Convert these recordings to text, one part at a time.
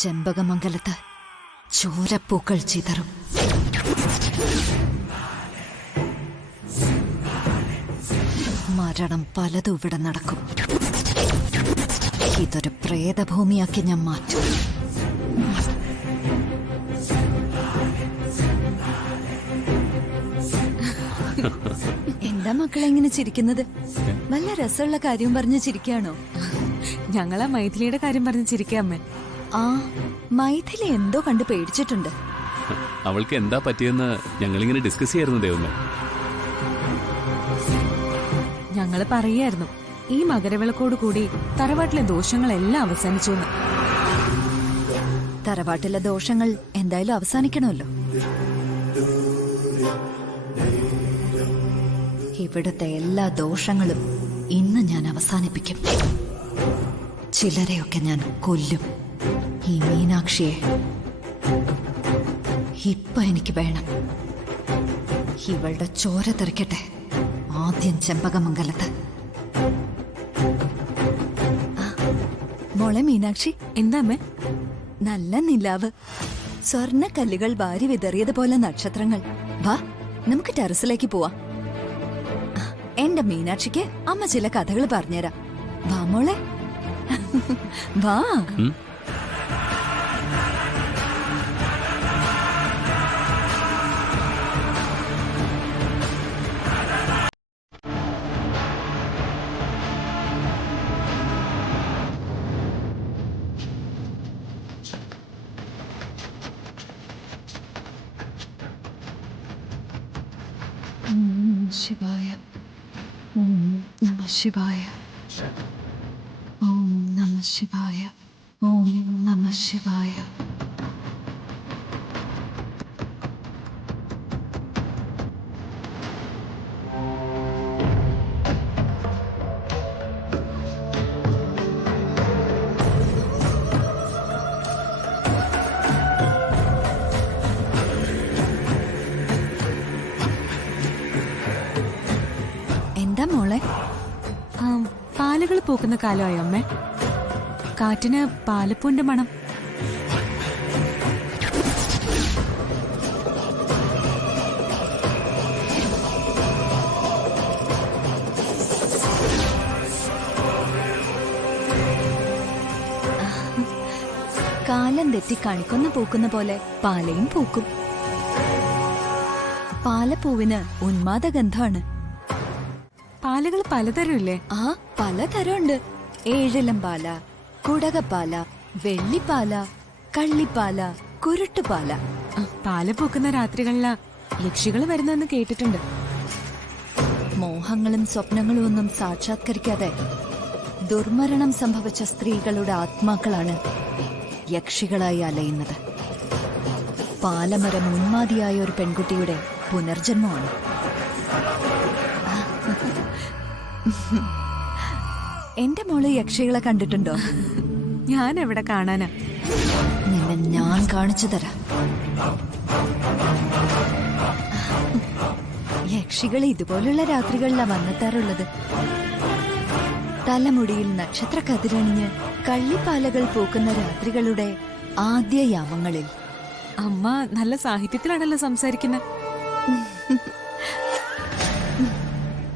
ചെമ്പകമംഗലത്ത് ചോരപ്പൂക്കൾ ചിതറും. മരണം പലതും ഇവിടെ നടക്കും. ഇതൊരു പ്രേതഭൂമിയാക്കി ഞാൻ മാറ്റും. എന്താ മക്കളെ ഇങ്ങനെ ചിരിക്കുന്നത്? വല്ല രസമുള്ള കാര്യം പറഞ്ഞ് ചിരിക്കാണോ? ഞങ്ങളാ മൈഥിലിയുടെ കാര്യം പറഞ്ഞ് ചിരിക്കാമ്മേ. ആ, മൈഥിലി എന്തോ കണ്ട് പേടിച്ചിട്ടുണ്ട്. അവൾക്ക് എന്താ പറ്റിയെന്ന് ഞങ്ങളിങ്ങനെ ഡിസ്കസ് ചെയ്യായിരുന്നു ദേവമ്മ. ഞങ്ങള് പറയായിരുന്നു ഈ മകരവിളക്കോട് കൂടി തറവാട്ടിലെ ദോഷങ്ങളെല്ലാം അവസാനിച്ചു. തറവാട്ടിലെ ദോഷങ്ങൾ എന്തായാലും അവസാനിക്കണമല്ലോ. ഇവിടുത്തെ എല്ലാ ദോഷങ്ങളും ഇന്ന് ഞാൻ അവസാനിപ്പിക്കും. ചിലരെയൊക്കെ ഞാൻ കൊല്ലും. ഈ മീനാക്ഷിയെ ഇപ്പൊ എനിക്ക് വേണം. ഇവളുടെ ചോര തെറിക്കട്ടെ ആദ്യം ചെമ്പകമംഗലത്ത്. മോളെ മീനാക്ഷി, എന്താമ്മേ? നല്ല നിലാവ്, സ്വർണ്ണ കല്ലുകൾ വാരി വിതറിയതുപോലെ നക്ഷത്രങ്ങൾ. വാ, നമുക്ക് ടെറസിലേക്ക് പോവാം. എന്റെ മീനാക്ഷിക്ക് അമ്മ ചില കഥകൾ പറഞ്ഞുതരാം. വാ മോളെ, വാ. ശിവായ, ഓം നമഃ ശിവായ, ഓം നമഃ ശിവായ, ഓം നമഃ ശിവായ. എന്താ മോളെ? പാലുകൾ പൂക്കുന്ന കാലമായോ അമ്മേ? കാറ്റിന് പാലപ്പൂന്റെ മണം. കാലം തെറ്റി കണിക്കൊന്ന പൂക്കുന്ന പോലെ പാലയും പൂക്കും. പാലപ്പൂവിന് ഉന്മാദഗന്ധമാണ്. പാലുകൾ പലതരമില്ലേ? ആ, പലതരമുണ്ട്. ഏഴിലം പാല, കുടകപ്പാല, വെള്ളിപ്പാല, കള്ളിപ്പാല, കുരുട്ടുപാല. പാല് പൂക്കുന്ന രാത്രികളിലാ യക്ഷികൾ വരുന്നെന്ന് കേട്ടിട്ടുണ്ട്. മോഹങ്ങളും സ്വപ്നങ്ങളും ഒന്നും സാക്ഷാത്കരിക്കാതെ ദുർമരണം സംഭവിച്ച സ്ത്രീകളുടെ ആത്മാക്കളാണ് യക്ഷികളായി അലയുന്നത്. പാലമരം ഉന്മാദിയായ ഒരു പെൺകുട്ടിയുടെ പുനർജന്മമാണ്. എന്റെ മോള് യക്ഷികളെ കണ്ടിട്ടുണ്ടോ? ഞാൻ എവിടെ കാണാനാ? നിന്നെ ഞാൻ കാണിച്ചു തരാം. യക്ഷികൾ ഇതുപോലുള്ള രാത്രികളിലാ വന്നെത്താറുള്ളത്. തലമുടിയിൽ നക്ഷത്ര കതിരണിഞ്ഞ് കള്ളിപ്പാലകൾ പൂക്കുന്ന രാത്രികളുടെ ആദ്യ യാമങ്ങളിൽ. അമ്മ നല്ല സാഹിത്യത്തിലാണല്ലോ സംസാരിക്കുന്നത്.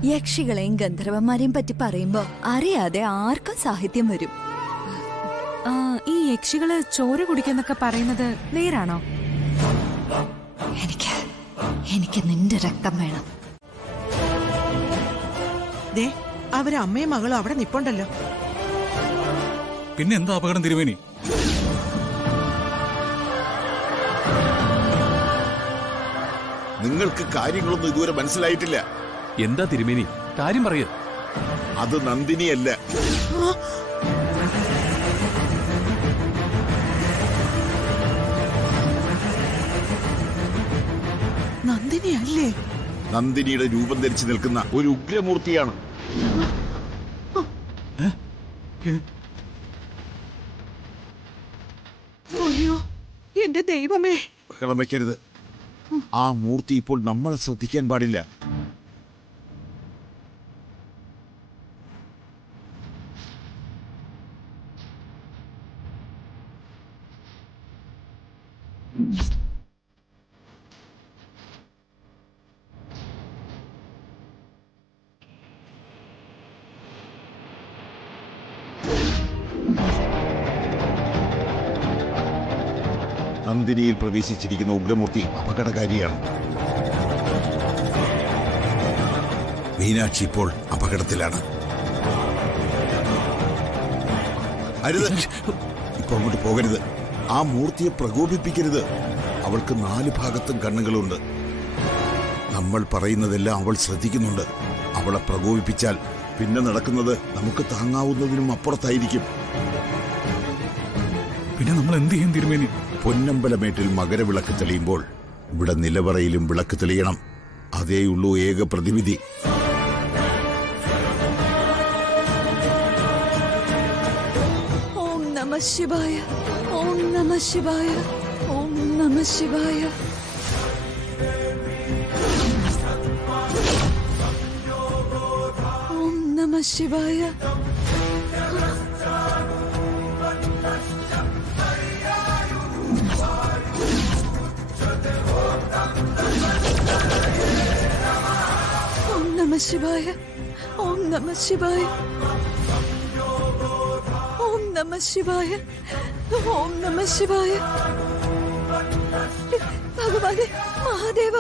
യക്ഷികളെയും ഗന്ധർവന്മാരെയും പറ്റി പറയുമ്പോ അറിയാതെ ആർക്കും സാഹിത്യം വരും. ഈ യക്ഷികള് ചോര കുടിക്കുന്നൊക്കെ പറയുന്നത് നേരാണോ? എനിക്ക് നിന്റെ രക്തം വേണം. അവര് അമ്മയും മകളും അവിടെ നിപ്പുണ്ടല്ലോ. പിന്നെ എന്താ അപകടം തിരുമേനി? നിങ്ങൾക്ക് കാര്യങ്ങളൊന്നും ഇതുവരെ മനസ്സിലായിട്ടില്ല. എന്താ തിരുമേനി, കാര്യം പറയൂ. അത് നന്ദിനിയല്ല. നന്ദിനിയല്ലേ? നന്ദിനിയുടെ രൂപം ധരിച്ചു നിൽക്കുന്ന ഒരു ഉഗ്രമൂർത്തിയാണ്. അയ്യോ, എന്റെ ദൈവമേ! ബഹളം വയ്ക്കരുത്. ആ മൂർത്തി ഇപ്പോൾ നമ്മളെ ശ്രദ്ധിക്കാൻ പാടില്ല. നന്ദിനിയിൽ പ്രവേശിച്ചിരിക്കുന്ന ഉഗ്രമൂർത്തി അപകടകാരിയാണ്. മീനാക്ഷി ഇപ്പോൾ അപകടത്തിലാണ്. അരുത്, ഇപ്പൊ അങ്ങോട്ട് പോകരുത്. ആ മൂർത്തിയെ പ്രകോപിപ്പിക്കരുത്. അവൾക്ക് 4 ഭാഗത്തും കണ്ണുകളുണ്ട്. നമ്മൾ പറയുന്നതെല്ലാം അവൾ ശ്രദ്ധിക്കുന്നുണ്ട്. അവളെ പ്രകോപിപ്പിച്ചാൽ പിന്നെ നടക്കുന്നത് നമുക്ക് താങ്ങാവുന്നതിനും അപ്പുറത്തായിരിക്കും. പിന്നെ നമ്മൾ എന്ത് ചെയ്യും തിരുമേനി? പൊന്നമ്പലമേട്ടിൽ മകരവിളക്ക് തെളിയുമ്പോൾ ഇവിടെ നിലവറയിലും വിളക്ക് തെളിയണം. അതേയുള്ളൂ ഏക പ്രതിവിധി. ഓം നമഃ ശിവായ, ഓം നമഃ ശിവായ, ഓം നമഃ ശിവായ. ഓം നമഃ ശിവായ. ഓം നമഃ ശിവായ, ഓം നമഃ ശിവായ, ഓം നമഃ ശിവായ, ഓം നമഃ ശിവായ. ഭഗവാനെ, മഹാദേവ.